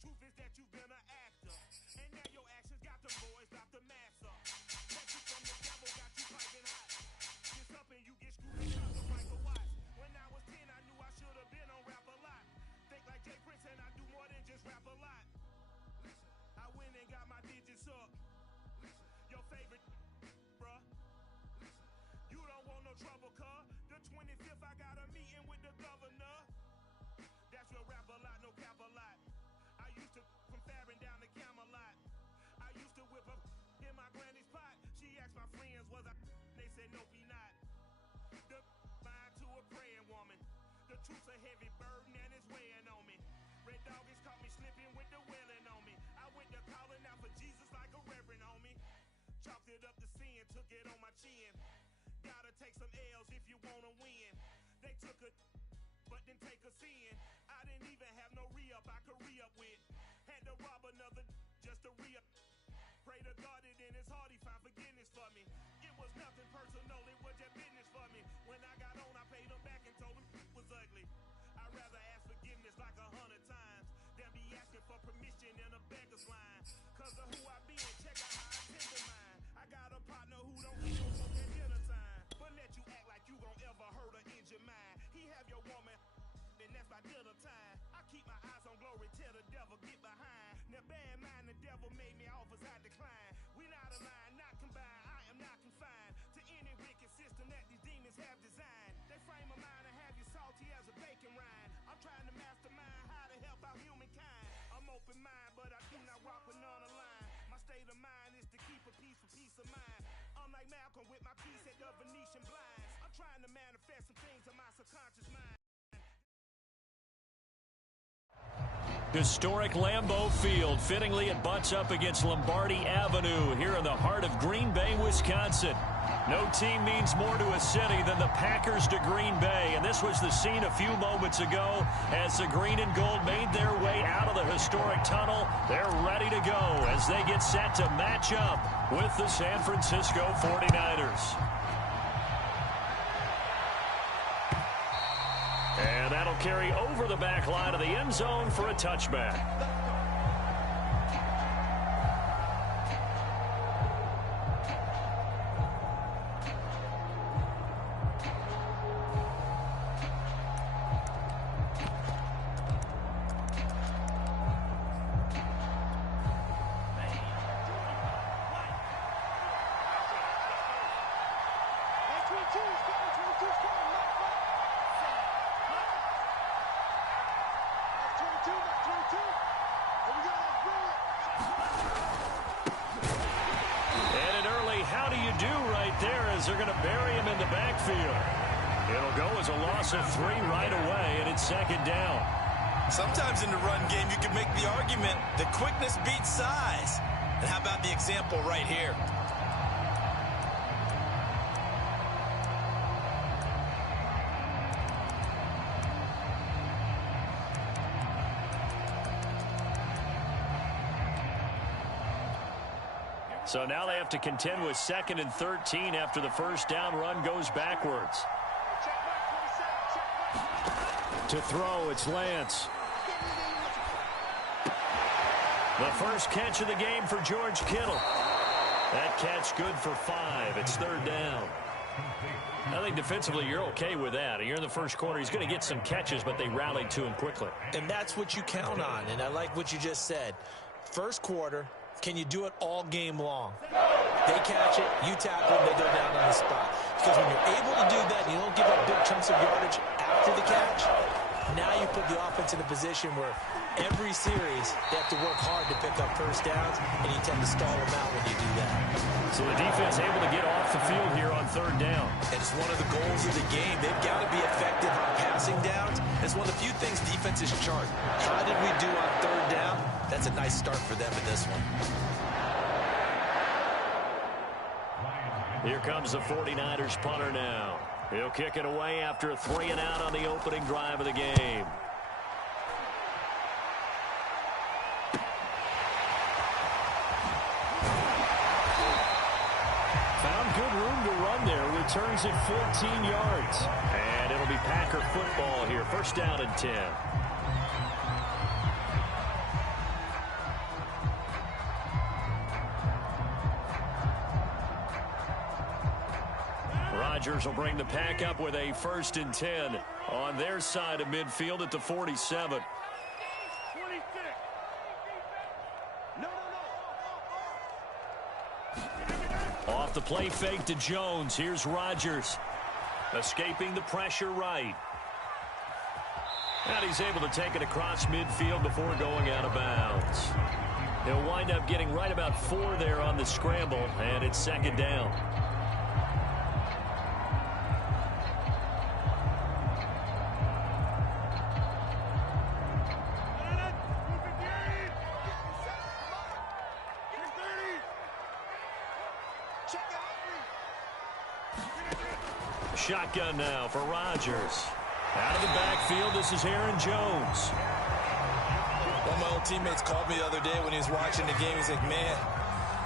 truth is that you've been an actor, and now your actions got the boys drop the mask up. Message from the devil got you piping hot. Gets up and you get screwed up the Michael Watts. When I was 10, I knew I should have been on Rap a Lot. Think like Jay Prince and I do more than just rap a lot. I went and got my digits up. Your favorite, bruh. You don't want no trouble, cuz. The 25th, I got a meeting with the governor. That's real rap a lot, no cap a lot. I used to from Farron down to Camelot. I used to whip up in my granny's pot. She asked my friends, was I? They said, nope, he not. The line to a praying woman. The truth's a heavy burden and it's weighing on me. Red Dog has caught me slipping with the wailing on me. I went to calling out for Jesus like a reverend on me. Chopped it up to sin, took it on my chin. Gotta take some L's if you wanna win. They took a but didn't take a sin. I didn't even have no re-up I could re-up with. Had to rob another just to re-up. Pray to God that in his heart he found forgiveness for me. It was nothing personal, it was just business for me. When I got on, I paid him back and told him it was ugly. I'd rather ask forgiveness like 100 times than be asking for permission in a beggar's line. Cause of who I be and check out how I tend to mine. I got a partner who don't eat no smoke at dinner time, but let you act like you gon' ever hurt or injure mine. He have your woman, and that's by dinner time. I keep my eyes on glory, tell the devil get behind. Now bad mind, the devil made me offers I decline. We not aligned, not combined, I am not confined to any wicked system that these demons have designed. They frame a mind and have you salty as a bacon rind. I'm trying to mastermind how to help out humankind. I'm open mind, but I do not rock with none aligned. My state of mind is to keep a peace for peace of mind. Unlike Malcolm with my piece at the Venetian blinds. I'm trying to manifest some things in my subconscious mind. Historic Lambeau Field. Fittingly, it butts up against Lombardi Avenue here in the heart of Green Bay, Wisconsin. No team means more to a city than the Packers to Green Bay, and this was the scene a few moments ago as the green and gold made their way out of the historic tunnel. They're ready to go as they get set to match up with the San Francisco 49ers. And that'll carry over the back line of the end zone for a touchback. They're going to bury him in the backfield. It'll go as a loss of 3 right away, and it's second down. Sometimes in the run game, you can make the argument that quickness beats size. And how about the example right here? So now they have to contend with 2nd and 13 after the first down run goes backwards. To throw, it's Lance. The first catch of the game for George Kittle. That catch good for 5. It's 3rd down. I think defensively you're okay with that. You're in the first quarter. He's going to get some catches, but they rallied to him quickly. And that's what you count on, and I like what you just said. First quarter, can you do it all game long? They catch it, you tackle them, they go down on the spot. Because when you're able to do that, and you don't give up big chunks of yardage after the catch, now you put the offense in a position where every series they have to work hard to pick up first downs, and you tend to stall them out when you do that. So the defense able to get off the field here on 3rd down. And it's one of the goals of the game. They've got to be effective on passing downs. It's one of the few things defenses chart. How did we do on 3rd down? That's a nice start for them in this one. Here comes the 49ers punter now. He'll kick it away after a 3 and out on the opening drive of the game. Found good room to run there. Returns it 14 yards. And it'll be Packer football here. First down and 10. Rodgers will bring the pack up with a 1st and 10 on their side of midfield at the 47. Off the play fake to Jones. Here's Rodgers. Escaping the pressure right. And he's able to take it across midfield before going out of bounds. He'll wind up getting right about 4 there on the scramble, and it's 2nd down. Shotgun now for Rodgers. Out of the backfield, this is Aaron Jones. One of my old teammates called me the other day when he was watching the game. He's like, man,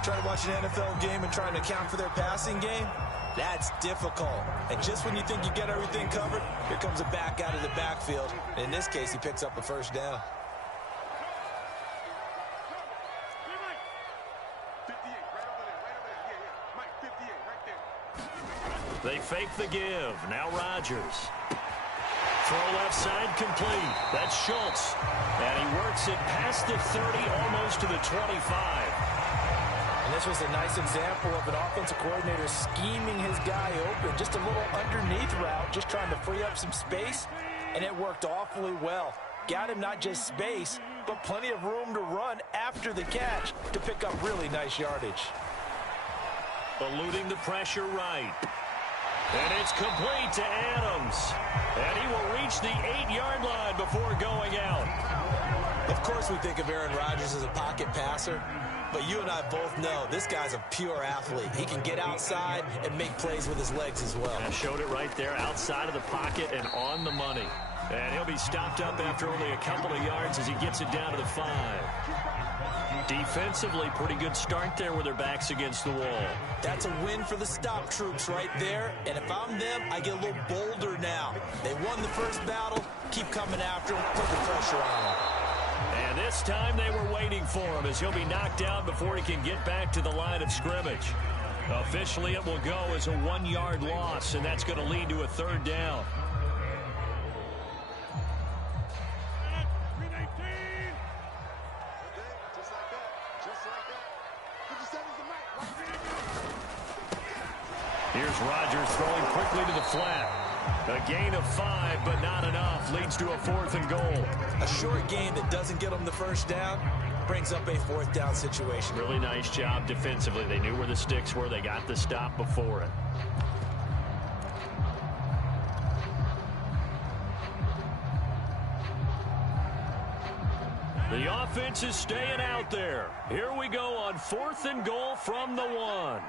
trying to watch an NFL game and trying to account for their passing game, that's difficult. And just when you think you get everything covered, here comes a back out of the backfield. And in this case, he picks up a 1st down. They fake the give. Now Rodgers. Throw left side complete. That's Schultz. And he works it past the 30, almost to the 25. And this was a nice example of an offensive coordinator scheming his guy open. Just a little underneath route, just trying to free up some space. And it worked awfully well. Got him not just space, but plenty of room to run after the catch to pick up really nice yardage. Eluding the pressure right. And it's complete to Adams. And he will reach the 8-yard line before going out. Of course we think of Aaron Rodgers as a pocket passer, but you and I both know this guy's a pure athlete. He can get outside and make plays with his legs as well. I showed it right there, outside of the pocket and on the money. And he'll be stopped up after only a couple of yards as he gets it down to the 5. Defensively, pretty good start there with their backs against the wall. That's a win for the stop troops right there. And if I'm them, I get a little bolder now. They won the first battle. Keep coming after him. Put the pressure on him. And this time they were waiting for him as he'll be knocked down before he can get back to the line of scrimmage. Officially, it will go as a 1-yard loss, and that's going to lead to a 3rd down. Here's Rodgers throwing quickly to the flat. A gain of 5, but not enough. Leads to a 4th and goal. A short gain that doesn't get them the 1st down brings up a 4th down situation. Really nice job defensively. They knew where the sticks were. They got the stop before it. The offense is staying out there. Here we go on 4th and goal from the 1.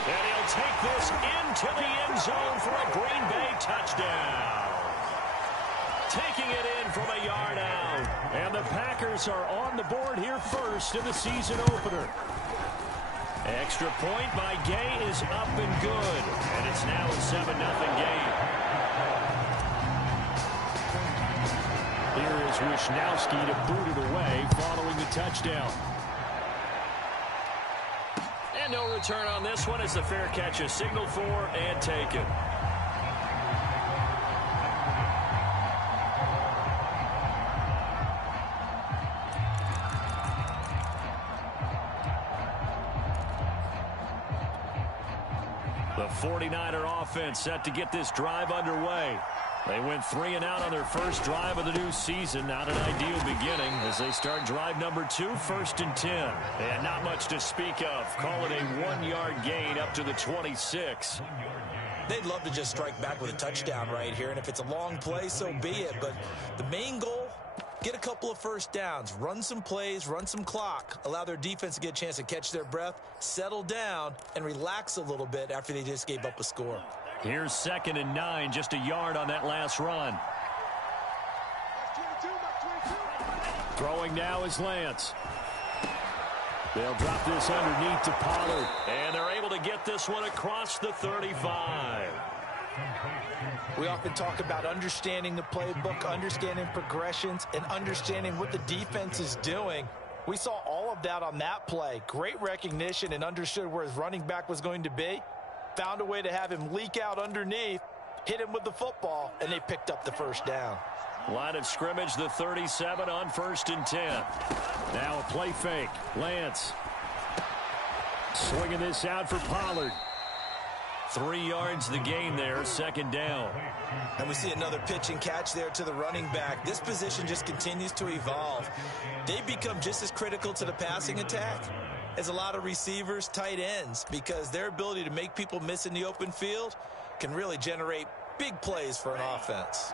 And he'll take this into the end zone for a Green Bay touchdown. Taking it in from a yard out. And the Packers are on the board here first in the season opener. Extra point by Gay is up and good. And it's now a 7-0 game. Here is Wisnowski to boot it away following the touchdown. And no return on this one as the fair catch is signaled for and taken. The 49er offense set to get this drive underway. They went 3 and out on their first drive of the new season. Not an ideal beginning as they start drive number 2, 1st and 10. And not much to speak of. Call it a 1-yard gain up to the 26. They'd love to just strike back with a touchdown right here. And if it's a long play, so be it. But the main goal, get a couple of 1st downs. Run some plays, run some clock. Allow their defense to get a chance to catch their breath, settle down, and relax a little bit after they just gave up a score. Here's 2nd and 9, just a yard on that last run. Throwing now is Lance. They'll drop this underneath to Pollard. And they're able to get this one across the 35. We often talk about understanding the playbook, understanding progressions, and understanding what the defense is doing. We saw all all of that on that play. Great recognition and understood where his running back was going to be. Found a way to have him leak out underneath, hit him with the football, and they picked up the first down. Line of scrimmage, the 37 on 1st and 10. Now a play fake. Lance swinging this out for Pollard. 3 yards the gain there, 2nd down. And we see another pitch and catch there to the running back. This position just continues to evolve. They become just as critical to the passing attack as a lot of receivers, tight ends, because their ability to make people miss in the open field can really generate big plays for an offense.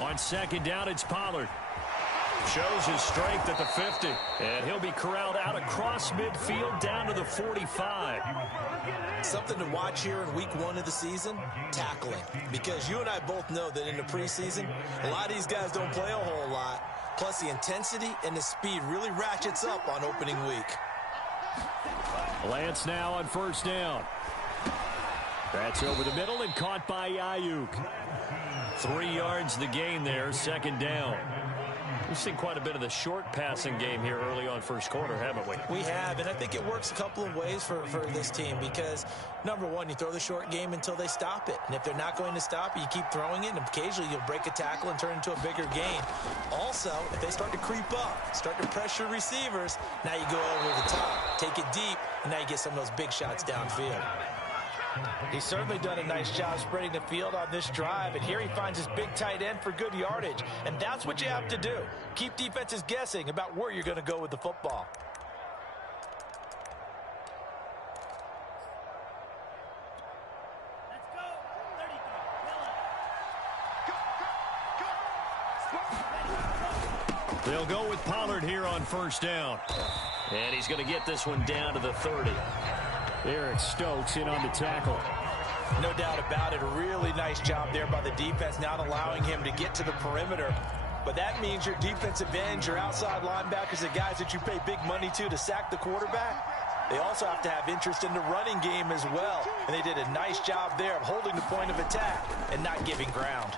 On 2nd down, it's Pollard. Shows his strength at the 50. And he'll be corralled out across midfield down to the 45. Something to watch here in week 1 of the season, tackling. Because you and I both know that in the preseason, a lot of these guys don't play a whole lot. Plus the intensity and the speed really ratchets up on opening week. Lance now on 1st down. That's over the middle and caught by Ayuk. 3 yards the gain there, 2nd down. We've seen quite a bit of the short passing game here early on 1st quarter, haven't we? We have, and I think it works a couple of ways for this team because, number one, you throw the short game until they stop it. And if they're not going to stop it, you keep throwing it, and occasionally you'll break a tackle and turn into a bigger gain. Also, if they start to creep up, start to pressure receivers, now you go over the top, take it deep, and now you get some of those big shots downfield. He's certainly done a nice job spreading the field on this drive, and here he finds his big tight end for good yardage. And that's what you have to do. Keep defenses guessing about where you're going to go with the football. They'll go with Pollard here on 1st down. And he's going to get this one down to the 30. Eric Stokes in on the tackle. No doubt about it. A really nice job there by the defense, not allowing him to get to the perimeter. But that means your defensive ends, your outside linebackers, the guys that you pay big money to sack the quarterback, they also have to have interest in the running game as well. And they did a nice job there of holding the point of attack and not giving ground.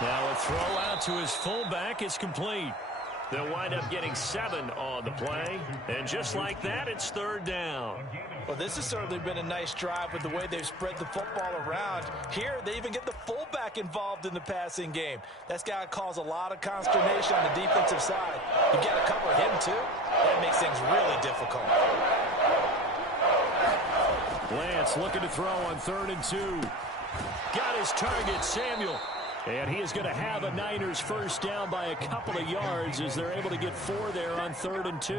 Now a throw out to his fullback is complete. They'll wind up getting 7 on the play. And just like that, it's 3rd down. Well, this has certainly been a nice drive with the way they've spread the football around. Here, they even get the fullback involved in the passing game. That's got to cause a lot of consternation on the defensive side. You got to cover him, too. That makes things really difficult. Lance looking to throw on 3rd and 2. Got his target, Samuel. And he is going to have a Niners first down by a couple of yards as they're able to get 4 there on 3rd and 2.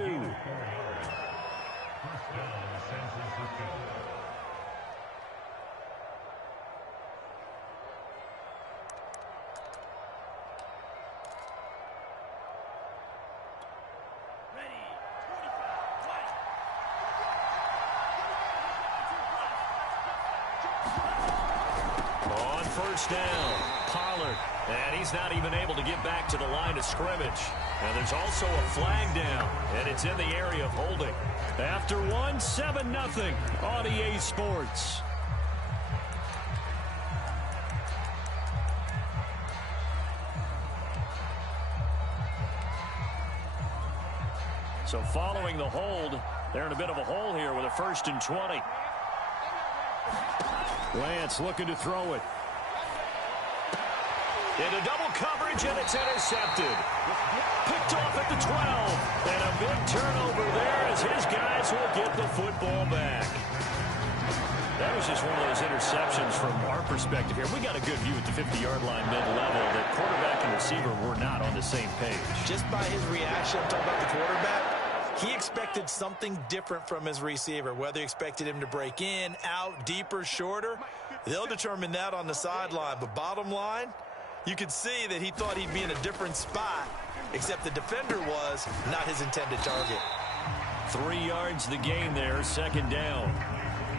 On 1st down, Pollard. And he's not even able to get back to the line of scrimmage. And there's also a flag down, and it's in the area of holding. After 1, 7-0 on EA Sports. So following the hold, they're in a bit of a hole here with a 1st and 20. Lance looking to throw it. Into double coverage, and it's intercepted. Picked off at the 12. And a big turnover there as his guys will get the football back. That was just one of those interceptions from our perspective here. We got a good view at the 50-yard line mid-level that quarterback and receiver were not on the same page. Just by his reaction, I'm talking about the quarterback, he expected something different from his receiver, whether he expected him to break in, out, deeper, shorter. They'll determine that on the sideline. But bottom line, you could see that he thought he'd be in a different spot, except the defender was not his intended target. 3 yards the gain there, 2nd down.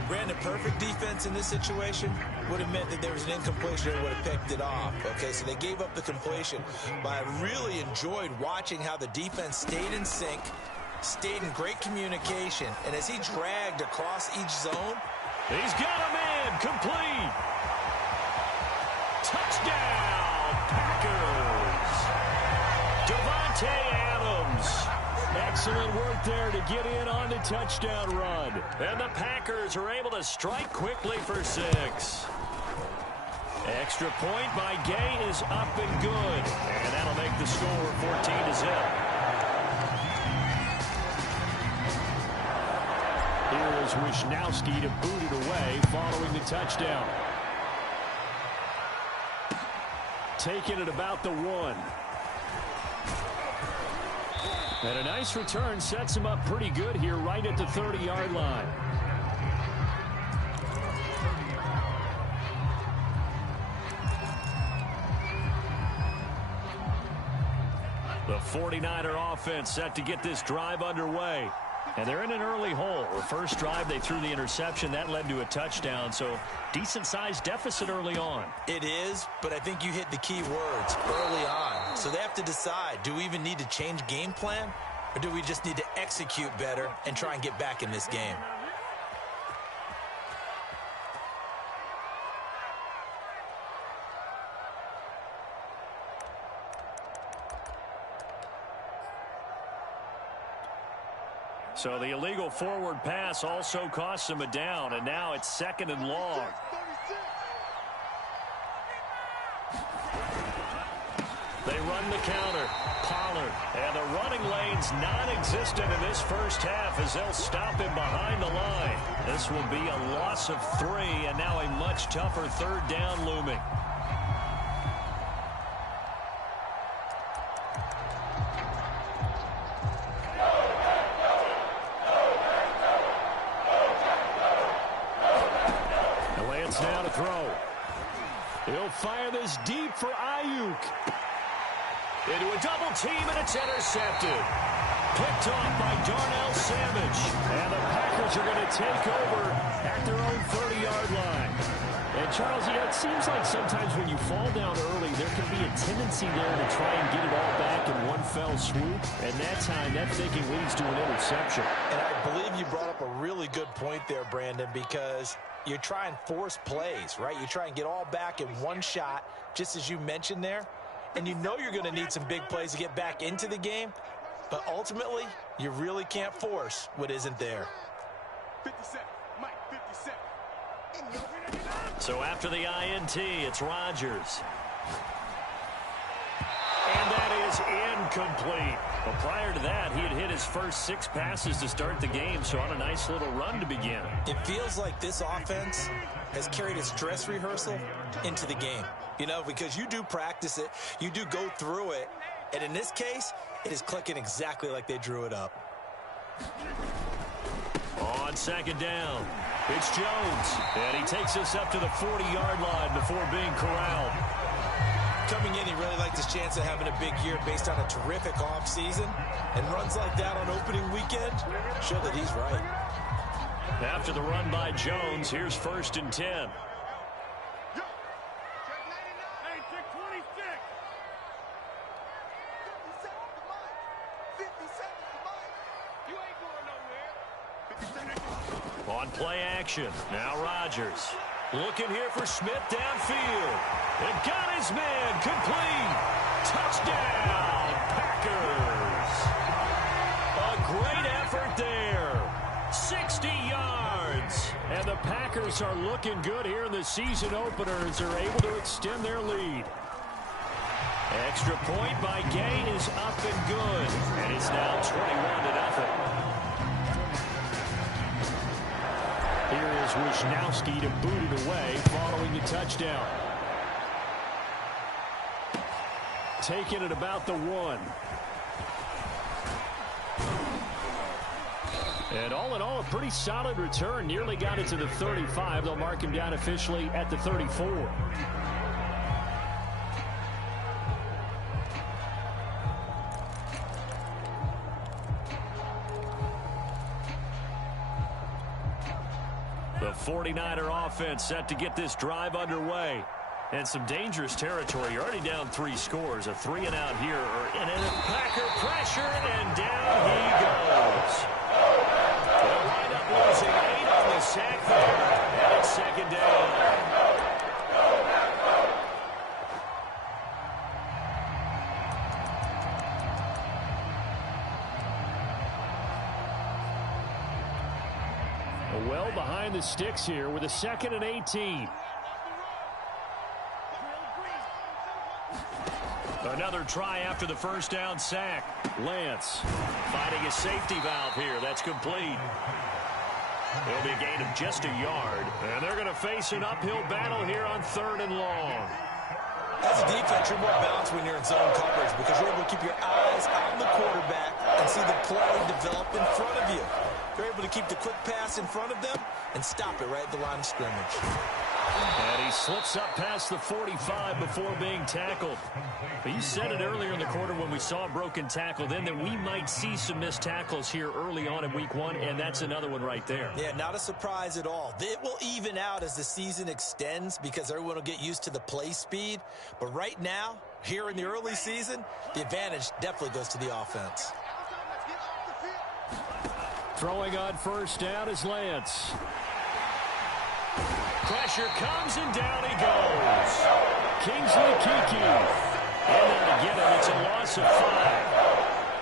Brandon, perfect defense in this situation would have meant that there was an incompletion and would have picked it off. Okay, so they gave up the completion. But I really enjoyed watching how the defense stayed in sync, stayed in great communication, and as he dragged across each zone, he's got a man complete. Touchdown, Packers. Devontae Adams. Excellent work there to get in on the touchdown run. And the Packers are able to strike quickly for 6. Extra point by Gay is up and good. And that'll make the score 14-0. Here is Wisnowski to boot it away following the touchdown. Taking it about the 1. And a nice return sets him up pretty good here right at the 30-yard line. The 49er offense set to get this drive underway. And they're in an early hole. The first drive, they threw the interception. That led to a touchdown, so decent-sized deficit early on. It is, but I think you hit the key words early on. So they have to decide, do we even need to change game plan, or do we just need to execute better and try and get back in this game? So the illegal forward pass also costs him a down, and now it's 2nd and long. They run the counter. Pollard. And the running lane's non-existent in this first half as they'll stop him behind the line. This will be a loss of 3, and now a much tougher 3rd down looming. Now to throw. He'll fire this deep for Ayuk. Into a double team, and it's intercepted. Picked off by Darnell Savage. And the Packers are going to take over at their own 30-yard line. And Charles, it seems like sometimes when you fall down early, there can be a tendency there to try and get it all back in one fell swoop. And that time, that thinking leads to an interception. And I believe you brought up a really good point there, Brandon, because you try and force plays, right? You try and get all back in one shot, just as you mentioned there. And you know you're going to need some big plays to get back into the game. But ultimately, you really can't force what isn't there. 57, Mike, 57. So after the INT, it's Rodgers. And that is incomplete. Well, prior to that, he had hit his first 6 passes to start the game, so on a nice little run to begin. It feels like this offense has carried its dress rehearsal into the game. You know, because you do practice it, you do go through it, and in this case, it is clicking exactly like they drew it up. On 2nd down, it's Jones, and he takes us up to the 40-yard line before being corralled. Coming in, he really liked his chance of having a big year based on a terrific offseason. And runs like that on opening weekend show that he's right. After the run by Jones, here's 1st and 10. On play action, now Rodgers. Looking here for Smith downfield. And got his man complete. Touchdown, Packers. A great effort there. 60 yards. And the Packers are looking good here in the season opener as they're able to extend their lead. Extra point by Gay is up and good. And it's now 21-0. Here is Wisnowski to boot it away following the touchdown. Taking it about the 1. And all in all, a pretty solid return. Nearly got it to the 35. They'll mark him down officially at the 34. The 49er offense set to get this drive underway. And some dangerous territory. You're already down 3 scores. A 3-and-out here. And then Packer pressure, and down he goes. They'll wind up losing 8 on the sack there. And it's second down. Well behind the sticks here with a 2nd and 18. Another try after the first down sack. Lance finding a safety valve here. That's complete. It'll be a gain of just a yard. And they're going to face an uphill battle here on 3rd and long. As a defense, you're more balanced when you're in zone coverage because you're able to keep your eyes on the quarterback and see the play develop in front of you. You're able to keep the quick pass in front of them and stop it right at the line of scrimmage. And he slips up past the 45 before being tackled. But you said it earlier in the quarter when we saw a broken tackle then that we might see some missed tackles here early on in week 1, and that's another one right there. Yeah, not a surprise at all. It will even out as the season extends because everyone will get used to the play speed. But right now, here in the early season, the advantage definitely goes to the offense. Throwing on first down is Lance. Pressure comes and down he goes. Kingsley Keke. And then to get him, it's a loss of 5.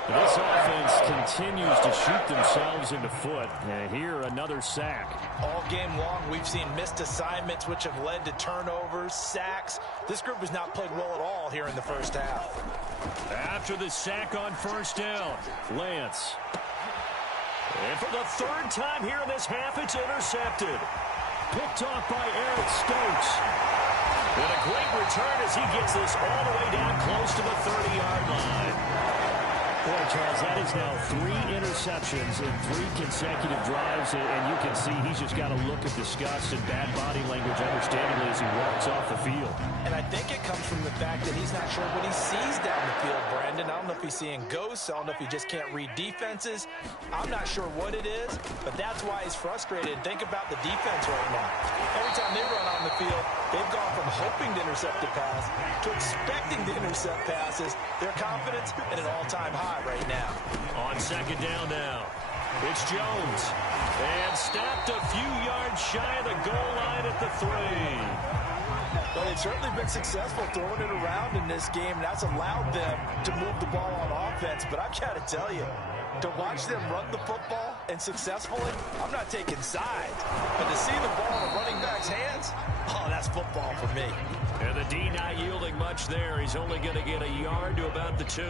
This offense continues to shoot themselves in the foot. And here, another sack. All game long, we've seen missed assignments, which have led to turnovers, sacks. This group has not played well at all here in the first half. After the sack on first down, Lance. And for the 3rd time here in this half, it's intercepted. Picked off by Eric Stokes. And a great return as he gets this all the way down close to the 30-yard line. Boy, Charles, that is now 3 interceptions in 3 consecutive drives, and you can see he's just got a look of disgust and bad body language, understandably, as he walks off the field. And I think it comes from the fact that he's not sure what he sees down the field, Brandon. I don't know if he's seeing ghosts. I don't know if he just can't read defenses. I'm not sure what it is, but that's why he's frustrated. Think about the defense right now. Every time they run on the field, they've gone from hoping to intercept a pass to expecting to intercept passes. Their confidence at an all-time high right now. On second down now, it's Jones. And snapped a few yards shy of the goal line at the 3. Well, they've certainly been successful throwing it around in this game. That's allowed them to move the ball on offense. But I've got to tell you, to watch them run the football and successfully, I'm not taking sides. But to see the ball in the running back's hands, oh, that's football for me. And the D not yielding much there. He's only going to get a yard to about the 2.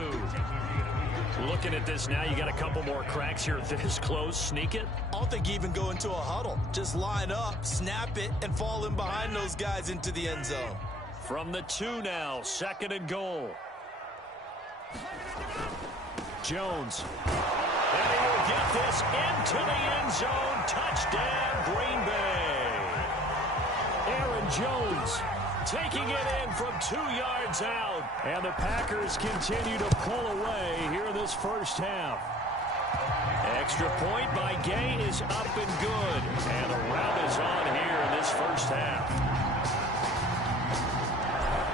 Looking at this now, you got a couple more cracks here this close. Sneak it? I don't think you even go into a huddle. Just line up, snap it, and fall in behind those guys into the end zone. From the 2 now, 2nd and goal. Jones. And he will get this into the end zone. Touchdown, Green Bay. Aaron Jones taking it in from 2 yards out. And the Packers continue to pull away here in this first half. Extra point by Gay is up and good. And the rout is on here in this first half.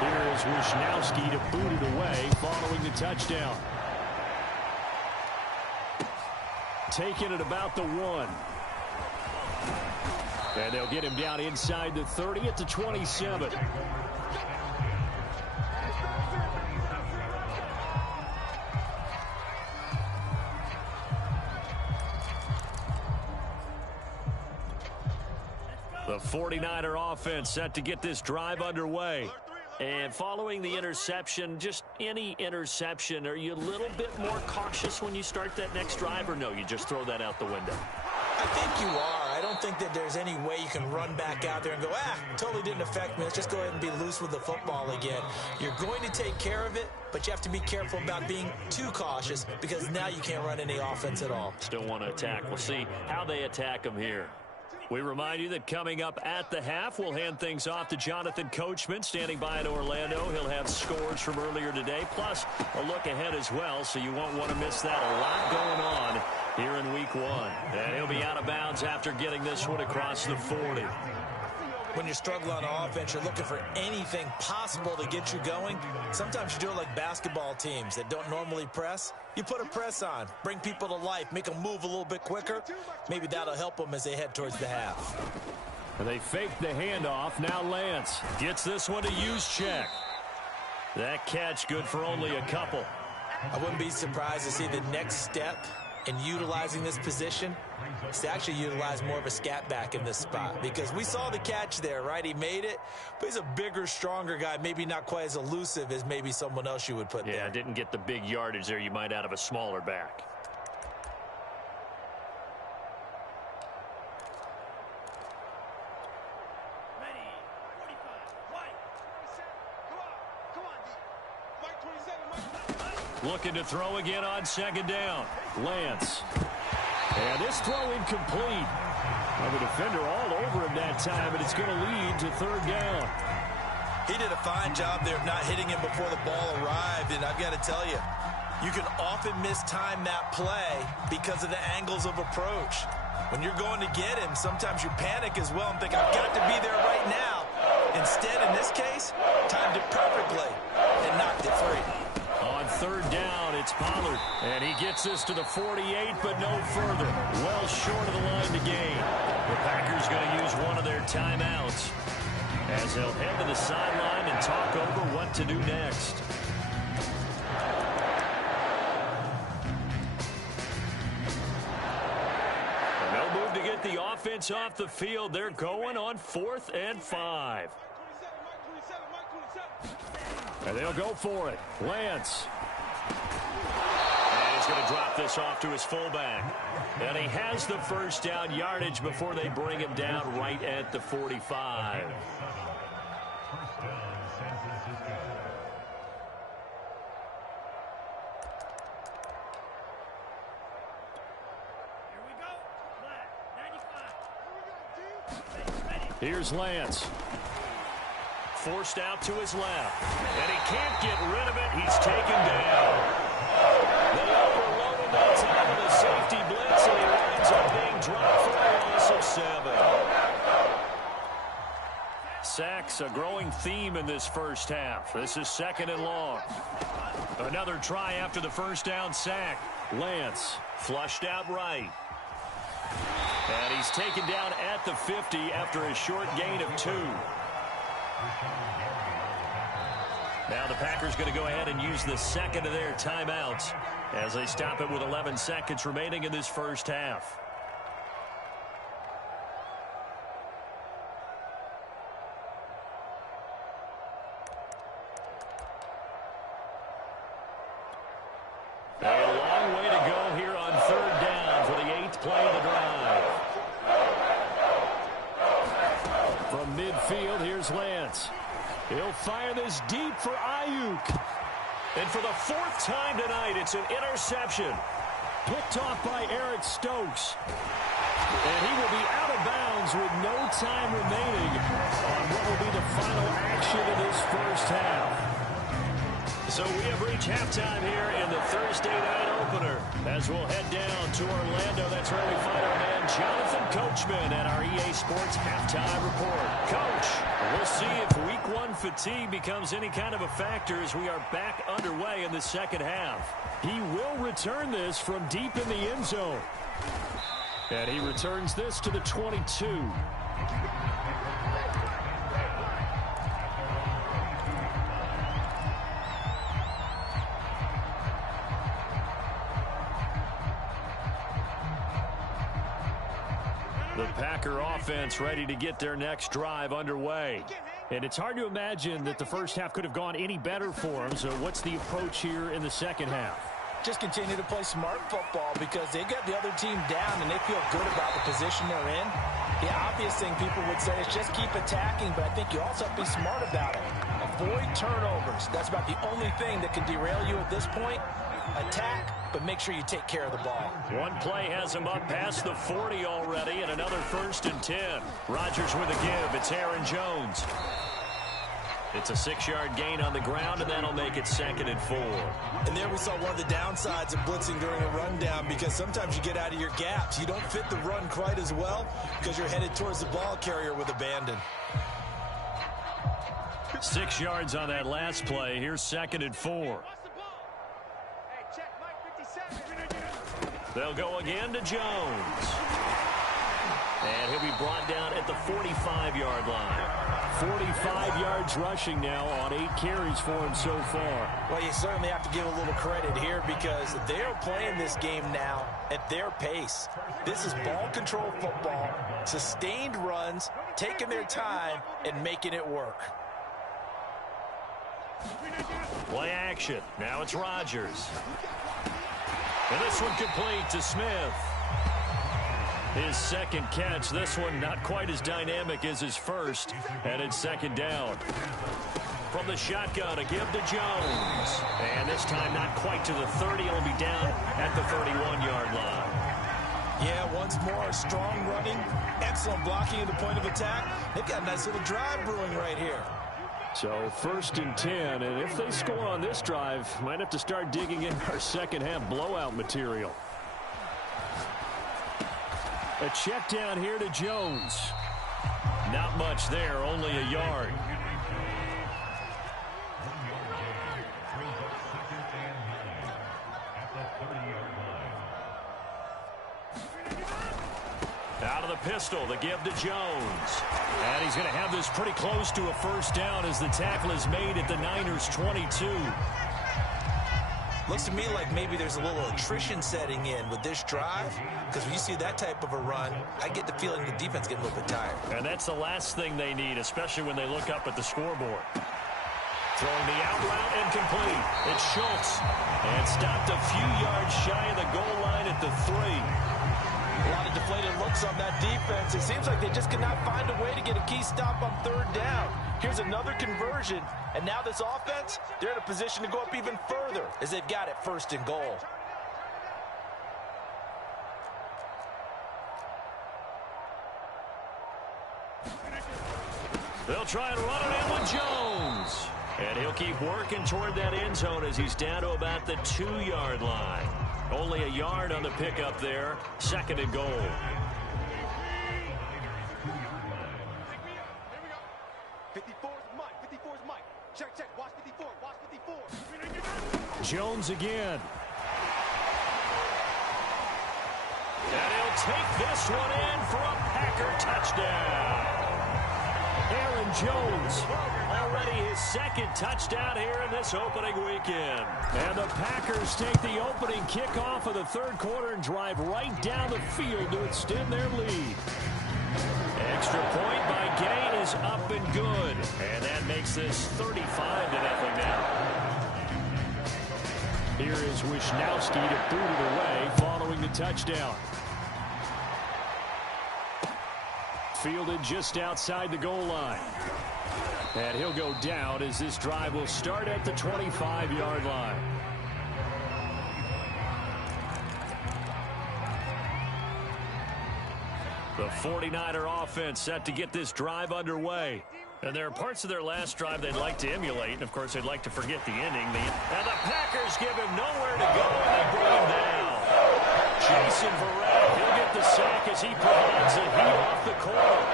Here is Wisnowski to boot it away following the touchdown. Taking it about the 1. And they'll get him down inside the 30 at the 27. The 49er offense set to get this drive underway. And following the interception, just any interception, are you a little bit more cautious when you start that next drive, or no, you just throw that out the window? I think you are. I don't think that there's any way you can run back out there and go, totally didn't affect me. Let's just go ahead and be loose with the football again. You're going to take care of it, but you have to be careful about being too cautious because now you can't run any offense at all. Still want to attack. We'll see how they attack them here. We remind you that coming up at the half, we'll hand things off to Jonathan Coachman standing by in Orlando. He'll have scores from earlier today, plus a look ahead as well, so you won't want to miss that. A lot going on here in week 1. And he'll be out of bounds after getting this one across the 40. when you're struggling on offense, you're looking for anything possible to get you going. Sometimes you do it like basketball teams that don't normally press. You put a press on, bring people to life, make them move a little bit quicker. Maybe that'll help them as they head towards the half. And they fake the handoff. Now Lance gets this one to use check. That catch good for only a couple. I wouldn't be surprised to see the next step in utilizing this position is to actually utilize more of a scat back in this spot, because we saw the catch there, right? He made it, but he's a bigger, stronger guy, maybe not quite as elusive as maybe someone else you would put there. Yeah, didn't get the big yardage there you might out of a smaller back. Looking to throw again on second down. Lance. And this throw incomplete. Well, the defender all over him that time, and it's going to lead to third down. He did a fine job there of not hitting him before the ball arrived, and I've got to tell you, you can often mistime that play because of the angles of approach. When you're going to get him, sometimes you panic as well and think, I've got to be there right now. Instead, in this case, timed it perfectly and knocked it free. On third down, it's Pollard. And he gets this to the 48, but no further. Well short of the line to gain. The Packers going to use one of their timeouts as they'll head to the sideline and talk over what to do next. No move to get the offense off the field. They're going on 4th and 5. And they'll go for it. Lance. And he's going to drop this off to his fullback. And he has the first down yardage before they bring him down right at the 45. Here's Lance. Forced out to his left. And he can't get rid of it. He's taken down. They overload him that time with a safety blitz, and he winds up being dropped for a loss of 7. Sacks, a growing theme in this first half. This is 2nd and long. Another try after the first down sack. Lance flushed out right. And he's taken down at the 50 after a short gain of 2. Now the Packers going to go ahead and use the second of their timeouts as they stop it with 11 seconds remaining in this first half. A long way to go here on third down for the 8th play of the drive. From midfield, here's Lance. He'll fire this deep for Ayuk. And for the 4th time tonight, it's an interception. Picked off by Eric Stokes. And he will be out of bounds with no time remaining on what will be the final action of this first half. So we have reached halftime here in the Thursday night opener. As we'll head down to Orlando, that's where we find our man Jonathan Coachman at our EA Sports Halftime Report. Coach, we'll see if Week 1 fatigue becomes any kind of a factor as we are back underway in the second half. He will return this from deep in the end zone. And he returns this to the 22. The Packer offense ready to get their next drive underway. And it's hard to imagine that the first half could have gone any better for them. So what's the approach here in the second half? Just continue to play smart football because they got the other team down and they feel good about the position they're in. The obvious thing people would say is just keep attacking, but I think you also have to be smart about it. Avoid turnovers. That's about the only thing that can derail you at this point. Attack, but make sure you take care of the ball. One play has him up past the 40 already, and another 1st and 10. Rodgers with a give. It's Aaron Jones. It's a 6-yard gain on the ground, and that'll make it 2nd and 4. And there we saw one of the downsides of blitzing during a rundown, because sometimes you get out of your gaps. You don't fit the run quite as well because you're headed towards the ball carrier with abandon. 6 yards on that last play. Here's 2nd and 4. They'll go again to Jones. And he'll be brought down at the 45-yard line. 45 yards rushing now on 8 carries for him so far. Well, you certainly have to give a little credit here because they're playing this game now at their pace. This is ball control football, sustained runs, taking their time, and making it work. Play action. Now it's Rodgers. And this one complete to Smith. His second catch. This one not quite as dynamic as his first. And it's 2nd down. From the shotgun, a give to Jones. And this time not quite to the 30. It'll be down at the 31-yard line. Yeah, once more, strong running, excellent blocking at the point of attack. They've got a nice little drive brewing right here. So 1st and 10, and if they score on this drive, might have to start digging in our second half blowout material. A check down here to Jones. Not much there, only a yard. Out of the pistol, the give to Jones. And he's going to have this pretty close to a 1st down as the tackle is made at the Niners' 22. Looks to me like maybe there's a little attrition setting in with this drive, because when you see that type of a run, I get the feeling the defense getting a little bit tired. And that's the last thing they need, especially when they look up at the scoreboard. Throwing the out route incomplete. It's Schultz. And stopped a few yards shy of the goal line at the 3. A lot of deflated looks on that defense. It seems like they just cannot find a way to get a key stop on 3rd down. Here's another conversion, and now this offense, they're in a position to go up even further as they've got it 1st and goal. They'll try and run it in with Jones. And he'll keep working toward that end zone as he's down to about the 2-yard line. Only a yard on the pickup there. 2nd and goal. Jones again. And he'll take this one in for a Packer touchdown. Aaron Jones, already his 2nd touchdown here in this opening weekend. And the Packers take the opening kickoff of the 3rd quarter and drive right down the field to extend their lead. Extra point by Gain is up and good. And that makes this 35-0 now. Here is Wisnowski to boot it away following the touchdown. Fielded just outside the goal line. And he'll go down as this drive will start at the 25-yard line. The 49er offense set to get this drive underway. And there are parts of their last drive they'd like to emulate. And, of course, they'd like to forget the ending. And the Packers give him nowhere to go, and they bring him down. Jason Verrett, he'll get the sack as he provides a heat off the corner.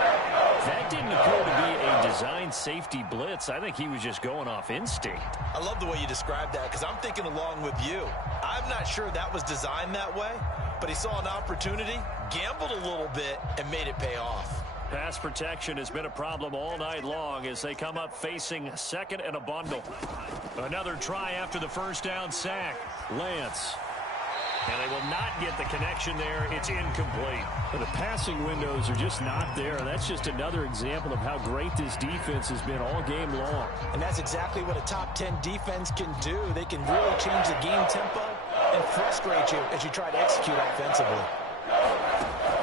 That didn't appear to be a designed safety blitz. I think he was just going off instinct. I love the way you described that because I'm thinking along with you. I'm not sure that was designed that way, but he saw an opportunity, gambled a little bit, and made it pay off. Pass protection has been a problem all night long as they come up facing 2nd and a bundle. Another try after the 1st down sack. Lance. And they will not get the connection there. It's incomplete. The passing windows are just not there. That's just another example of how great this defense has been all game long. And that's exactly what a top 10 defense can do. They can really change the game tempo and frustrate you as you try to execute offensively.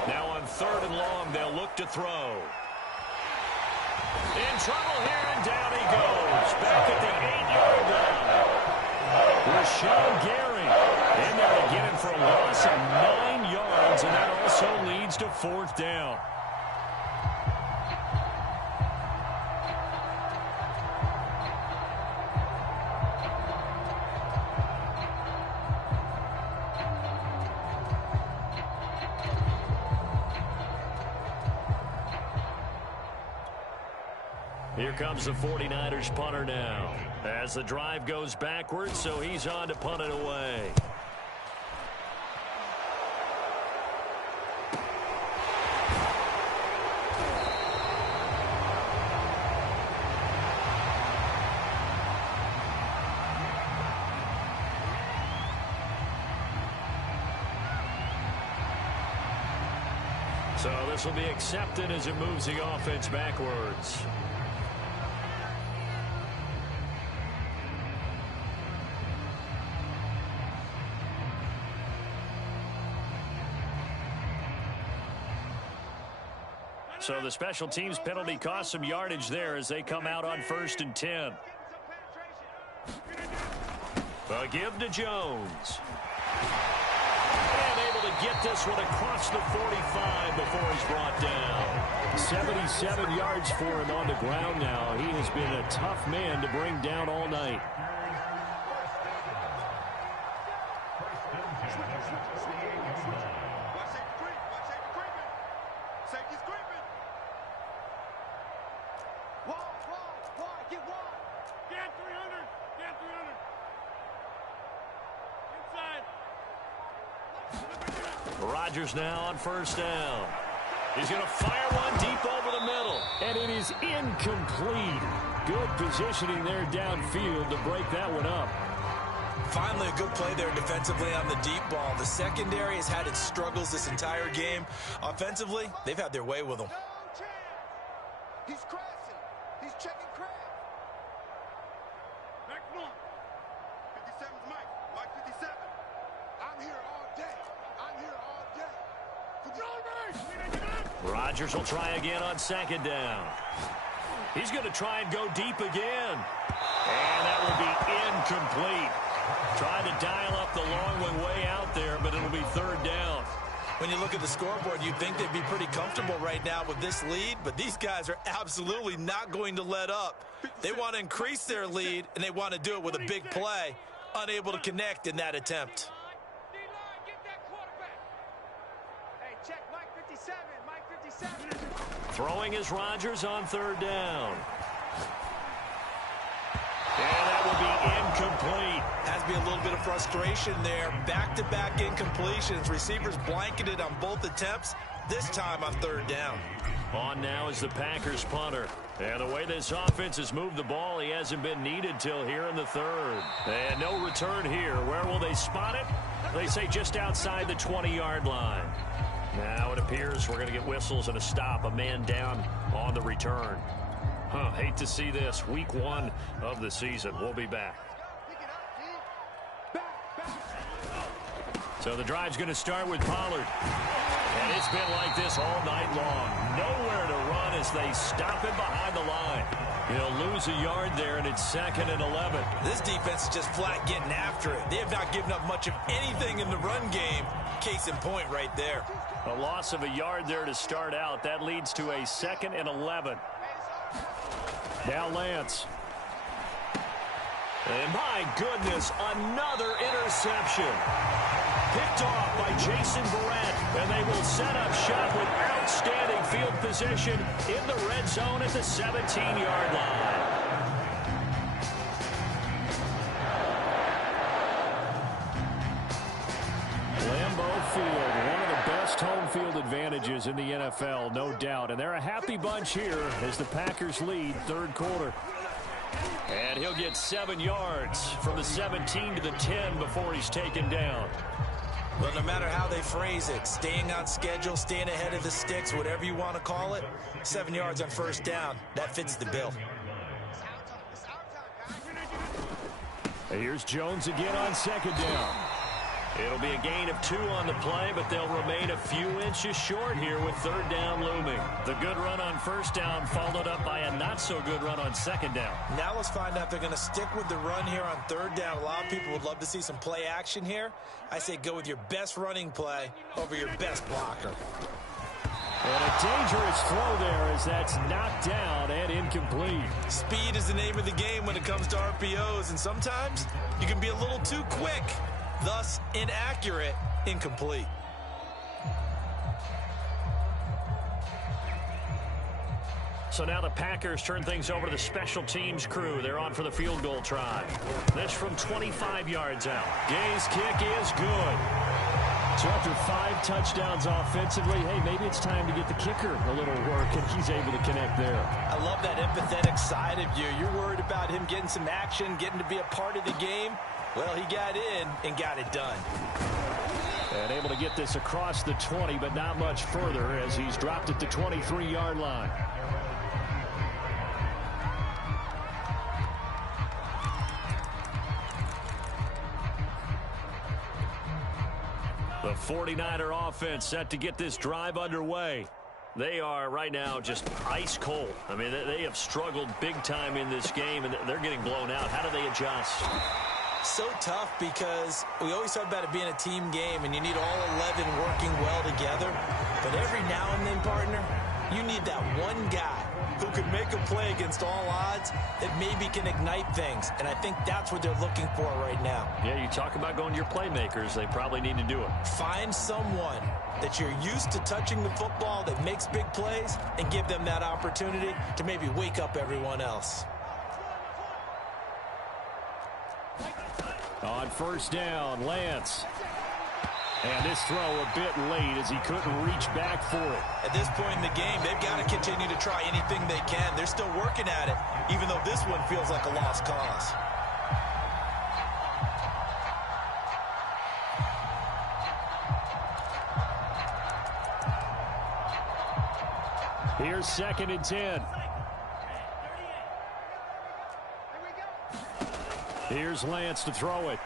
Now on 3rd and long, they'll look to throw. In trouble here, and down he goes. Back at the 8-yard line. Rashawn Gary in there to get him for a loss of 9 yards, and that also leads to 4th down. Here comes the 49ers punter now. As the drive goes backwards, so he's on to punt it away. So this will be accepted as it moves the offense backwards. So the special teams penalty cost some yardage there as they come out on 1st and 10. A give to Jones. And able to get this one across the 45 before he's brought down. 77 yards for him on the ground now. He has been a tough man to bring down all night. Rodgers now on 1st down. He's going to fire one deep over the middle. And it is incomplete. Good positioning there downfield to break that one up. Finally, a good play there defensively on the deep ball. The secondary has had its struggles this entire game. Offensively, they've had their way with them. He's crashing. He's checking crash. Back one. 57's Mike. Mike 57. I'm here all day. I'm here all day. Rodgers will try again on 2nd down. He's going to try and go deep again. And that will be incomplete. Trying to dial up the long one way out there, but it'll be 3rd down. When you look at the scoreboard, you'd think they'd be pretty comfortable right now with this lead, but these guys are absolutely not going to let up. They want to increase their lead, and they want to do it with a big play. Unable to connect in that attempt. Throwing is Rodgers on 3rd down. And that will be incomplete. Has to be a little bit of frustration there. Back-to-back incompletions. Receivers blanketed on both attempts, this time on 3rd down. On now is the Packers punter. And the way this offense has moved the ball, he hasn't been needed till here in the 3rd. And no return here. Where will they spot it? They say just outside the 20-yard line. Now it appears we're going to get whistles and a stop. A man down on the return. Hate to see this. Week 1 of the season. We'll be back. So the drive's going to start with Pollard. And it's been like this all night long. Nowhere to run as they stop him behind the line. He'll lose a yard there, and it's 2nd and 11. This defense is just flat getting after it. They have not given up much of anything in the run game. Case in point right there. A loss of a yard there to start out. That leads to a 2nd and 11. Now Lance. And my goodness, another interception. Picked off by Jason Barrett. And they will set up shop with outstanding field position in the red zone at the 17-yard line. Lambeau Field, one of the best home field advantages in the NFL, no doubt. And they're a happy bunch here as the Packers lead 3rd quarter. And he'll get 7 yards from the 17 to the 10 before he's taken down. Well, no matter how they phrase it, staying on schedule, staying ahead of the sticks, whatever you want to call it, 7 yards on 1st down, that fits the bill. And here's Jones again on 2nd down. It'll be a gain of 2 on the play, but they'll remain a few inches short here with 3rd down looming. The good run on 1st down followed up by a not-so-good run on 2nd down. Now let's find out if they're going to stick with the run here on 3rd down. A lot of people would love to see some play action here. I say go with your best running play over your best blocker. And a dangerous throw there as that's knocked down and incomplete. Speed is the name of the game when it comes to RPOs, and sometimes you can be a little too quick. Thus, inaccurate, incomplete. So now the Packers turn things over to the special teams crew. They're on for the field goal try. This from 25 yards out. Gay's kick is good. So after 5 touchdowns offensively, hey, maybe it's time to get the kicker a little work, and he's able to connect there. I love that empathetic side of you. You're worried about him getting some action, getting to be a part of the game. Well, he got in and got it done. And able to get this across the 20, but not much further as he's dropped at the 23-yard line. The 49er offense set to get this drive underway. They are right now just ice cold. I mean, they have struggled big time in this game, and they're getting blown out. How do they adjust? So tough because we always talk about it being a team game, and you need all 11 working well together. But every now and then, partner, you need that one guy who could make a play against all odds that maybe can ignite things. And I think that's what they're looking for right now. Yeah, you talk about going to your playmakers. They probably need to do it. Find someone that you're used to touching the football that makes big plays and give them that opportunity to maybe wake up everyone else. On first down, Lance. And this throw a bit late as he couldn't reach back for it. At this point in the game, they've got to continue to try anything they can. They're still working at it, even though this one feels like a lost cause. Here's 2nd and 10. Here's Lance to throw it.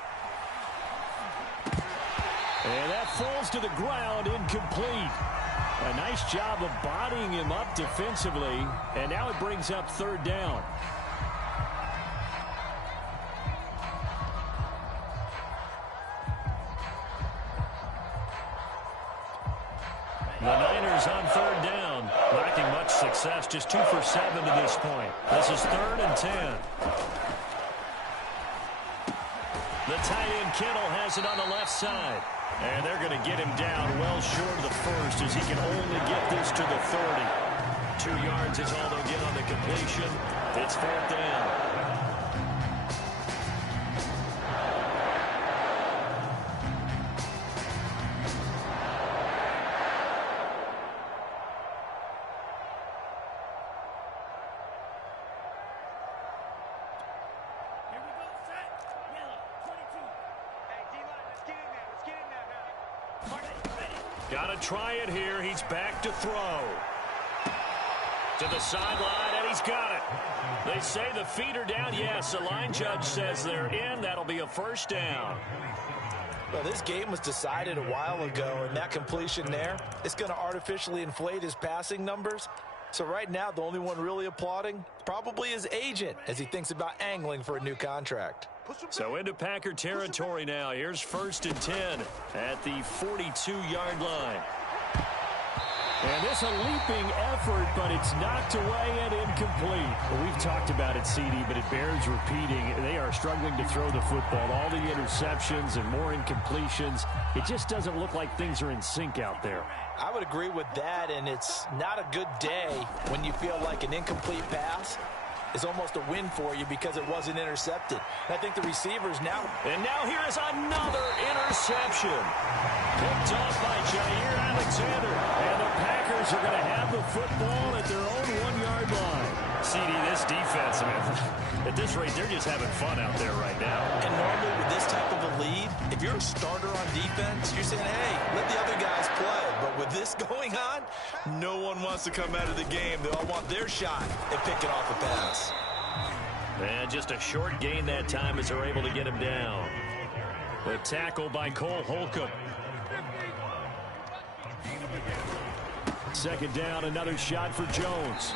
And that falls to the ground, incomplete. A nice job of bodying him up defensively, and now it brings up 3rd down. The Niners on 3rd down, lacking much success, just 2 for 7 to this point. This is 3rd and 10. The tight end Kittle has it on the left side. And they're going to get him down well short of the first as he can only get this to the 30. 2 yards is all they'll get on the completion. It's 4th down. Got to try it here. He's back to throw. To the sideline, and he's got it. They say the feet are down. Yes, the line judge says they're in. That'll be a 1st down. Well, this game was decided a while ago, and that completion there, it's going to artificially inflate his passing numbers. So right now, the only one really applauding probably his agent as he thinks about angling for a new contract. So into Packer territory now. Here's 1st and 10 at the 42-yard line. And this a leaping effort, but it's knocked away and incomplete. Well, we've talked about it, CD, but it bears repeating. They are struggling to throw the football. All the interceptions and more incompletions. It just doesn't look like things are in sync out there. I would agree with that, and it's not a good day when you feel like an incomplete pass is almost a win for you because it wasn't intercepted. And I think the receivers now... And now here is another interception. Picked off by Jair Alexander. And the Packers are going to have the football at their own 1-yard line. CD, this defense, man, at this rate, they're just having fun out there right now. And normally with this type of a lead, if you're a starter on defense, you're saying, hey, let the other guys play. But with this going on, no one wants to come out of the game. They all want their shot at picking off a pass. And just a short gain that time as they're able to get him down. The tackle by Cole Holcomb. 2nd down, another shot for Jones.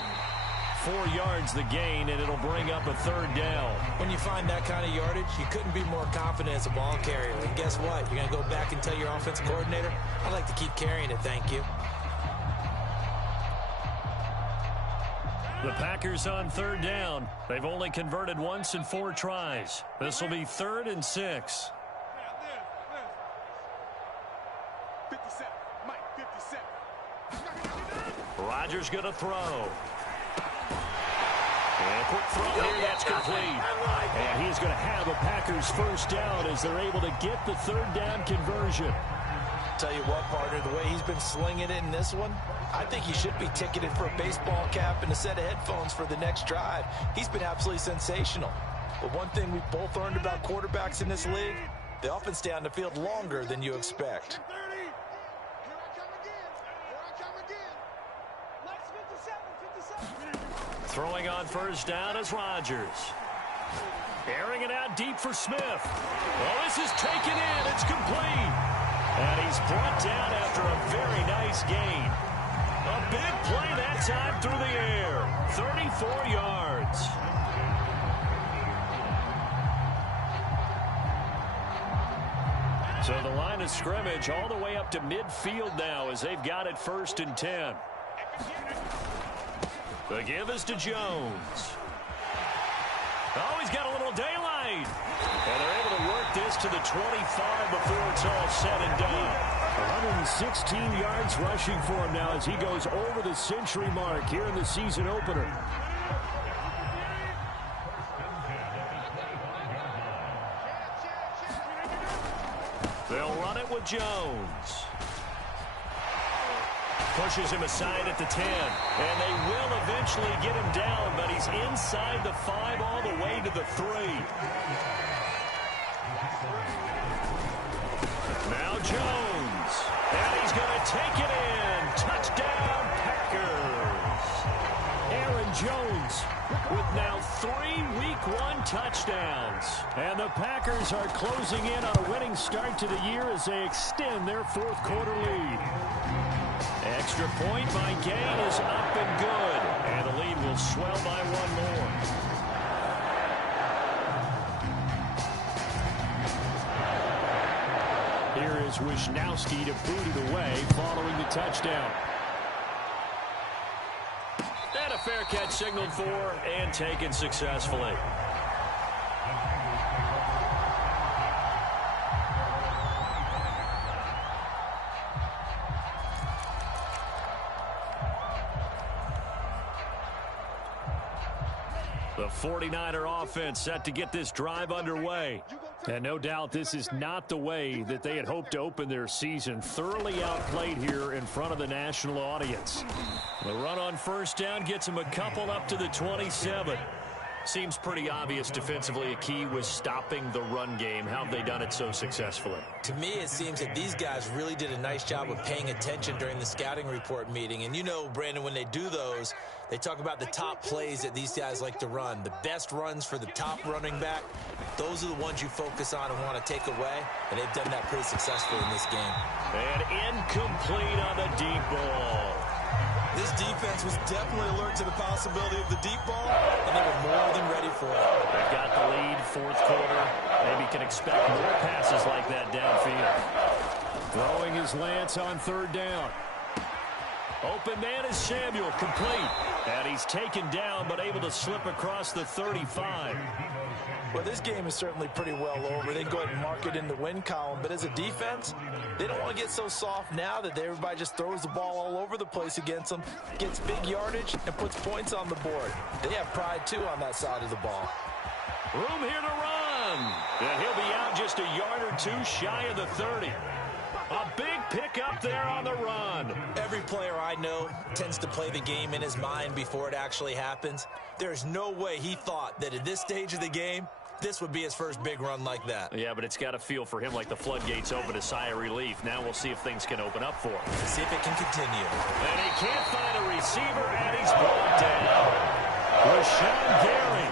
4 yards the gain, and it'll bring up a 3rd down. When you find that kind of yardage, you couldn't be more confident as a ball carrier. And guess what? You're going to go back and tell your offensive coordinator, I'd like to keep carrying it, thank you. The Packers on 3rd down. They've only converted once in 4 tries. This will be 3rd and 6. 57. Mike, 57. Rodgers going to throw. And a quick throw here, that's complete. And he's going to have a Packers first down as they're able to get the third down conversion. Tell you what, partner, the way he's been slinging it in this one, I think he should be ticketed for a baseball cap and a set of headphones for the next drive. He's been absolutely sensational. But one thing we've both learned about quarterbacks in this league, they often stay on the field longer than you expect. Throwing on first down is Rodgers. Airing it out deep for Smith. Oh, this is taken in. It's complete. And he's brought down after a very nice gain. A big play that time through the air. 34 yards. So the line of scrimmage all the way up to midfield now as they've got it 1st and 10. The give is to Jones. Oh, he's got a little daylight. And they're able to work this to the 25 before it's all said and done. 116 yards rushing for him now as he goes over the century mark here in the season opener. They'll run it with Jones. Pushes him aside at the 10. And they will eventually get him down, but he's inside the 5 all the way to the 3. Now Jones. And he's going to take it in. Touchdown, Packers. Aaron Jones with now 3 Week 1 touchdowns. And the Packers are closing in on a winning start to the year as they extend their 4th quarter lead. Extra point by Gain is up and good. And the lead will swell by 1 more. Here is Wisnowski to boot it away following the touchdown. And a fair catch signaled for and taken successfully. The 49er offense set to get this drive underway. And no doubt this is not the way that they had hoped to open their season. Thoroughly outplayed here in front of the national audience. The run on first down gets them a couple up to the 27. Seems pretty obvious defensively a key was stopping the run game. How have they done it so successfully? To me, it seems that these guys really did a nice job of paying attention during the scouting report meeting. And you know, Brandon, when they do those, they talk about the top plays that these guys like to run. The best runs for the top running back, those are the ones you focus on and want to take away. And they've done that pretty successfully in this game. And incomplete on the deep ball. This defense was definitely alert to the possibility of the deep ball, and they were more than ready for it. They've got the lead, 4th quarter. Maybe can expect more passes like that downfield. Throwing his Lance on 3rd down. Open man is Samuel, complete. And he's taken down, but able to slip across the 35. Well, this game is certainly pretty well over. They can go ahead and mark it in the win column. But as a defense, they don't want to get so soft now that everybody just throws the ball all over the place against them, gets big yardage, and puts points on the board. They have pride, too, on that side of the ball. Room here to run. And he'll be out just a yard or 2 shy of the 30. A big pickup there on the run. Every player I know tends to play the game in his mind before it actually happens. There's no way he thought that at this stage of the game, this would be his first big run like that. Yeah, but it's got to feel for him like the floodgates open, a sigh of relief. Now we'll see if things can open up for him. See if it can continue. And he can't find a receiver, and he's brought down. Rashawn Gary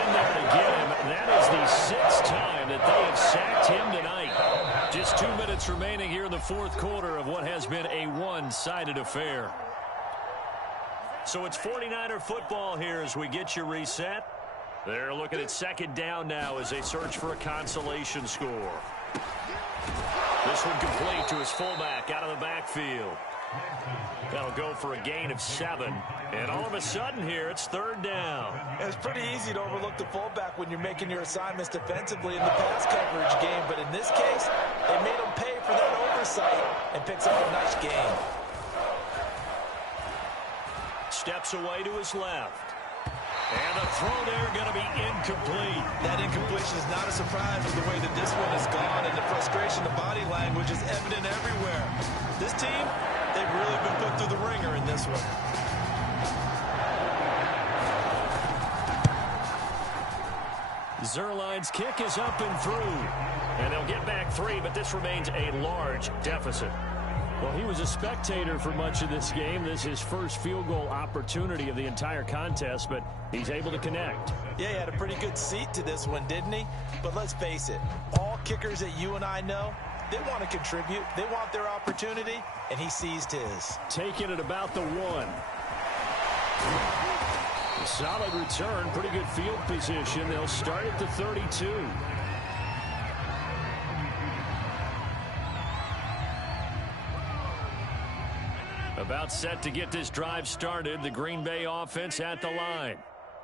in there to get him. That is the 6th time that they have sacked him tonight. Just 2 minutes remaining here in the 4th quarter of what has been a one-sided affair. So it's 49er football here as we get you reset. They're looking at 2nd down now as they search for a consolation score. This one complete to his fullback out of the backfield. That'll go for a gain of 7. And all of a sudden here, it's 3rd down. It's pretty easy to overlook the fullback when you're making your assignments defensively in the pass coverage game. But in this case, they made him pay for that oversight and picks up a nice gain. Steps away to his left. And the throw there going to be incomplete. That incompletion is not a surprise with the way that this one has gone, and the frustration, the body language is evident everywhere. This team, they've really been put through the ringer in this one. Zerline's kick is up and through. And they'll get back 3, but this remains a large deficit. Well, he was a spectator for much of this game. This is his first field goal opportunity of the entire contest, but he's able to connect. Yeah, he had a pretty good seat to this one, didn't he? But let's face it, all kickers that you and I know, they want to contribute. They want their opportunity, and he seized his. Taking it about the 1. A solid return, pretty good field position. They'll start at the 32. About set to get this drive started. The Green Bay offense at the line.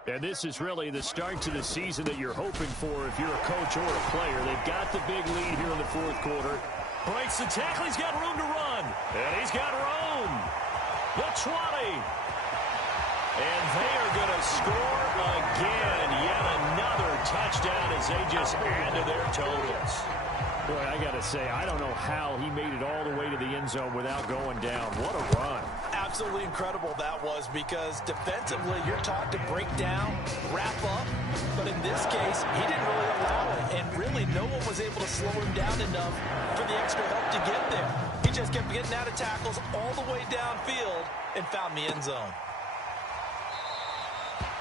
And this is really the start to the season that you're hoping for if you're a coach or a player. They've got the big lead here in the fourth quarter. Breaks the tackle. He's got room to run. And he's got room. The 20. And they are going to score again. Yet another touchdown as they just add to their totals. Boy, I got to say, I don't know how he made it all the way to the end zone without going down. What a run. Absolutely incredible that was, because defensively you're taught to break down, wrap up, but in this case he didn't really allow it, and really no one was able to slow him down enough for the extra help to get there. He just kept getting out of tackles all the way downfield and found the end zone.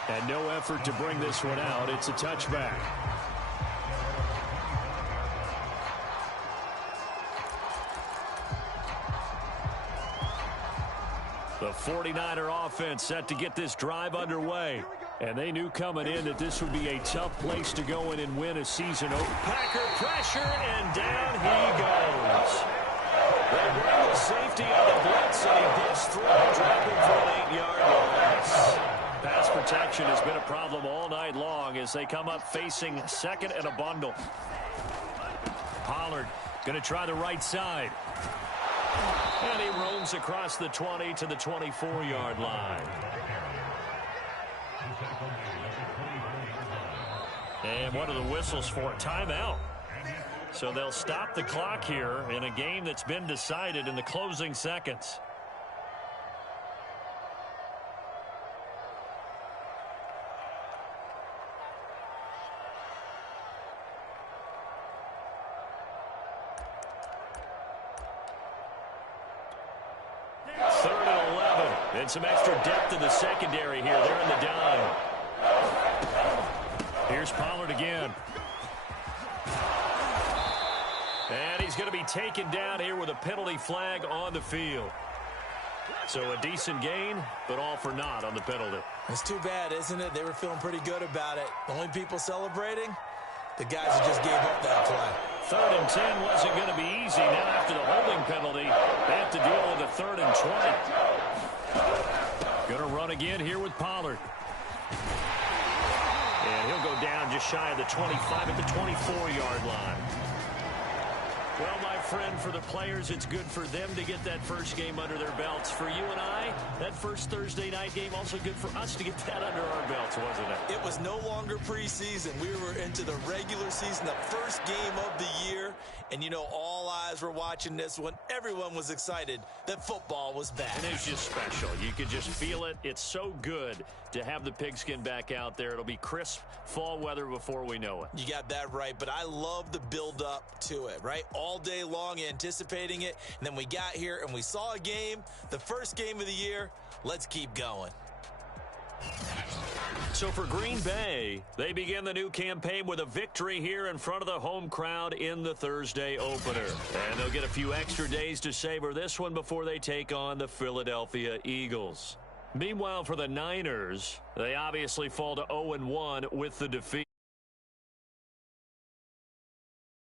And no effort to bring this one out. It's a touchback. The 49er offense set to get this drive underway. And they knew coming in that this would be a tough place to go in and win a season. Packer pressure, and down he goes. They bring the safety on the blitz, and he busts through, dropping for an 8-yard loss. Pass protection has been a problem all night long as they come up facing second and a bundle. Pollard going to try the right side. And he roams across the 20 to the 24-yard line. And what are the whistles for? Timeout. So they'll stop the clock here in a game that's been decided in the closing seconds. Third and 11. And some extra depth in the secondary here. They're in the dime. Here's Pollard again. And he's going to be taken down here with a penalty flag on the field. So a decent gain, but all for naught on the penalty. It's too bad, isn't it? They were feeling pretty good about it. The only people celebrating, the guys who just gave up that play. 3rd and 10 wasn't going to be easy. Now after the holding penalty, they have to deal with a 3rd and 20. Going to run again here with Pollard. And he'll go down just shy of the 25 at the 24-yard line. Well, my friend, for the players, it's good for them to get that first game under their belts. For you and I, that first Thursday night game, also good for us to get that under our belts, wasn't it? It was no longer preseason. We were into the regular season, the first game of the year. And, you know, all eyes were watching this one. Everyone was excited that football was back. And it's just special. You could just feel it. It's so good to have the pigskin back out there. It'll be crisp fall weather before we know it. You got that right, but I love the build-up to it, right? All day long anticipating it, and then we got here and we saw a game, the first game of the year. Let's keep going. So for Green Bay, they begin the new campaign with a victory here in front of the home crowd in the Thursday opener. And they'll get a few extra days to savor this one before they take on the Philadelphia Eagles. Meanwhile, for the Niners, they obviously fall to 0-1 with the defeat.